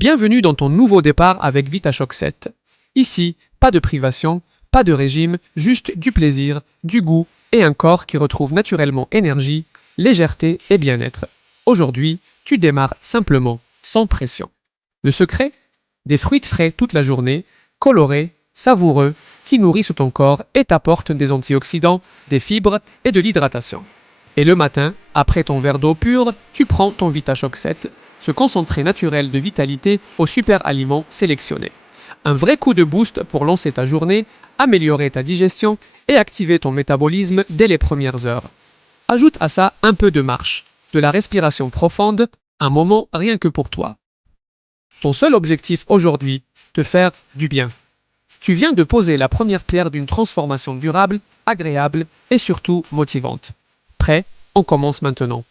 Bienvenue dans ton nouveau départ avec VitaShock 7. Ici, pas de privation, pas de régime, juste du plaisir, du goût et un corps qui retrouve naturellement énergie, légèreté et bien-être. Aujourd'hui, tu démarres simplement, sans pression. Le secret? Des fruits frais toute la journée, colorés, savoureux, qui nourrissent ton corps et t'apportent des antioxydants, des fibres et de l'hydratation. Et le matin, après ton verre d'eau pure, tu prends ton VitaShock 7, ce concentré naturel de vitalité aux super aliments sélectionnés. Un vrai coup de boost pour lancer ta journée, améliorer ta digestion et activer ton métabolisme dès les premières heures. Ajoute à ça un peu de marche, de la respiration profonde, un moment rien que pour toi. Ton seul objectif aujourd'hui, te faire du bien. Tu viens de poser la première pierre d'une transformation durable, agréable et surtout motivante. Prêt? On commence maintenant.